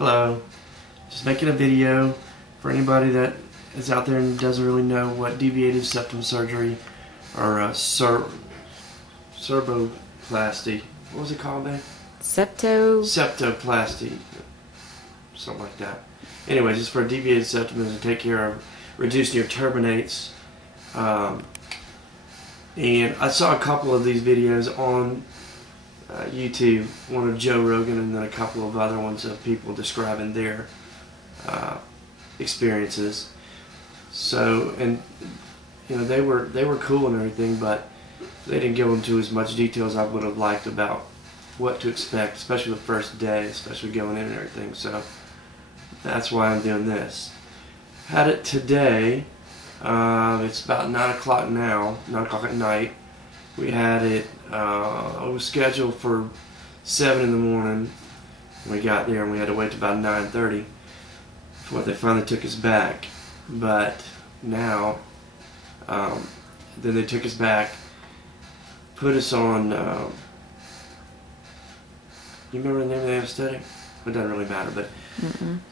Hello, just making a video for anybody that is out there and doesn't really know what deviated septum surgery or Septoplasty, what was it called, man? Septoplasty, something like that. Anyways, it's for deviated septum to take care of reducing your turbinates. And I saw a couple of these videos on YouTube, one of Joe Rogan and then a couple of other ones of people describing their experiences. So, and you know, they were cool and everything, but they didn't go into as much detail as I would have liked about what to expect, especially the first day, especially going in and everything. So that's why I'm doing this. Had it today. It's about 9 o'clock now, 9 o'clock at night. We had it, it was scheduled for 7 in the morning. We got there and we had to wait till about 9:30 before they finally took us back. But now, then they took us back, put us on, you remember the name of the anesthetic? It doesn't really matter, but,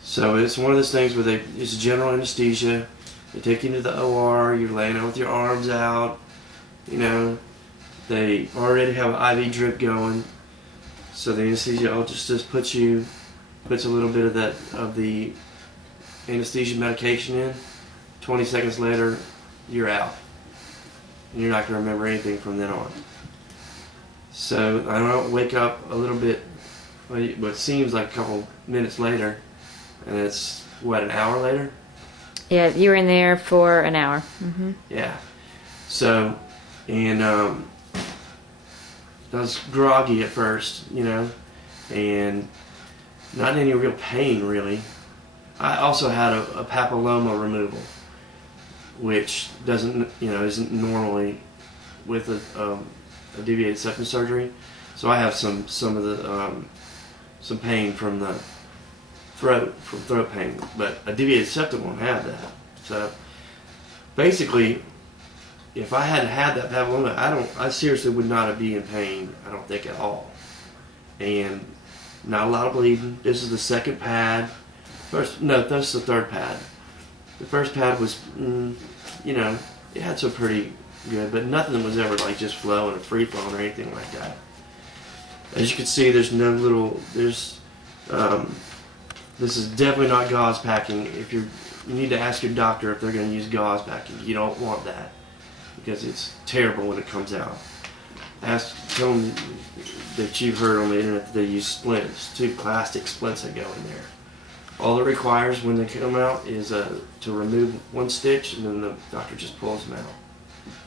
so it's one of those things where it's general anesthesia. They take you to the OR, you're laying out with your arms out, you know, they already have an IV drip going, so the anesthesiologist just puts a little bit of the anesthesia medication in. 20 seconds later, you're out. And you're not going to remember anything from then on. So I don't wake up a little bit, what seems like a couple minutes later, and it's, what, an hour later? Yeah, you were in there for an hour. Yeah. So, and I was groggy at first, you know, and not in any real pain, really. I also had a papilloma removal, which isn't normally with a deviated septum surgery. So I have some pain from the throat pain, but a deviated septum won't have that. So basically, if I hadn't had that papilloma, I seriously would not be in pain, I don't think, at all. And not a lot of bleeding. This is the second pad. That's the third pad. The first pad was, you know, it had some pretty good, but nothing was ever like just flowing or free flowing or anything like that. As you can see, there's no little, this is definitely not gauze packing. You need to ask your doctor if they're going to use gauze packing. You don't want that because it's terrible when it comes out. Tell them that you've heard on the internet that they use splints, 2 plastic splints that go in there. All it requires when they come out is to remove 1 stitch, and then the doctor just pulls them out.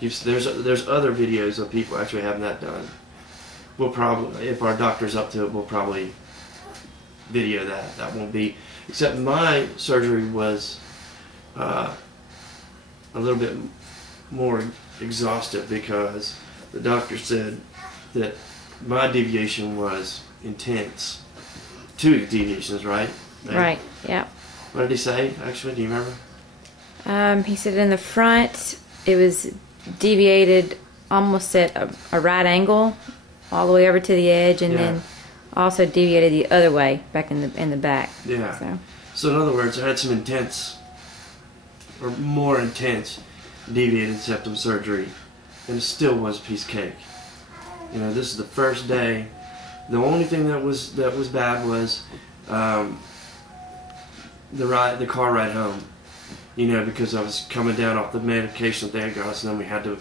There's other videos of people actually having that done. We'll probably, if our doctor's up to it, we'll probably video that. That won't be, except my surgery was a little bit more exhaustive because the doctor said that my deviation was intense. 2 deviations, right? Right, yeah. What did he say, actually? Do you remember? He said in the front it was deviated almost at a right angle all the way over to the edge, and then also deviated the other way back in the back. Yeah. So in other words, I had some intense, or more intense, deviated septum surgery, and it still was a piece of cake. You know, this is the first day. The only thing that was bad was the car ride home. You know, because I was coming down off the medication that they had got us, and then we had to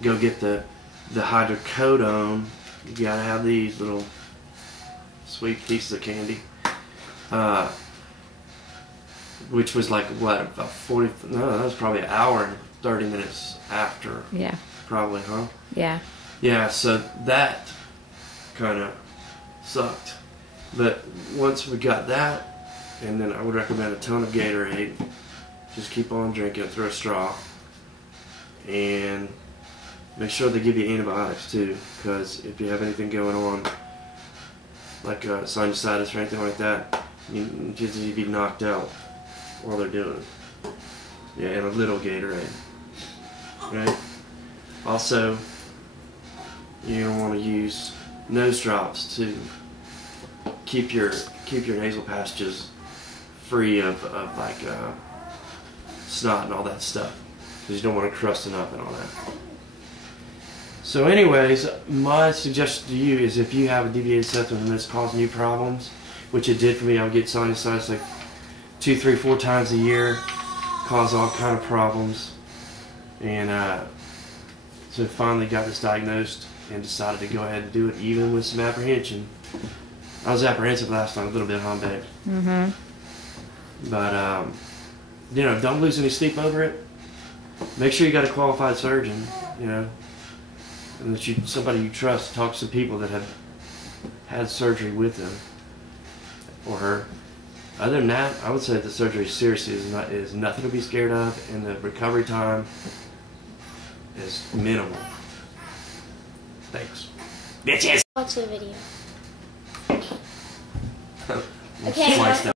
go get the hydrocodone. You gotta have these little sweet pieces of candy, which was like, what, about 40, no, that was probably an hour and 30 minutes after. Yeah. Probably, huh? Yeah. Yeah, so that kind of sucked. But once we got that, and then I would recommend a ton of Gatorade. Just keep on drinking through a straw. And make sure they give you antibiotics too, because if you have anything going on, like sinusitis or anything like that, you just need to be knocked out while they're doing it. Yeah, and a little Gatorade. Right? Also, you're gonna want to use nose drops to keep your nasal passages free of like snot and all that stuff, because you don't want it crusting up and all that. So anyways, my suggestion to you is if you have a deviated septum and it's causing you problems, which it did for me, I would get sinusitis like 2, 3, 4 times a year, cause all kind of problems, and so finally got this diagnosed and decided to go ahead and do it, even with some apprehension. I was apprehensive last time a little bit, huh, babe? Mm-hmm. But you know, don't lose any sleep over it. Make sure you got a qualified surgeon, you know, and that somebody you trust. Talk to some people that have had surgery with them or her. Other than that, I would say the surgery seriously is nothing to be scared of, and the recovery time is minimal. Thanks. Bitches! Watch the video. We'll Okay, slice that.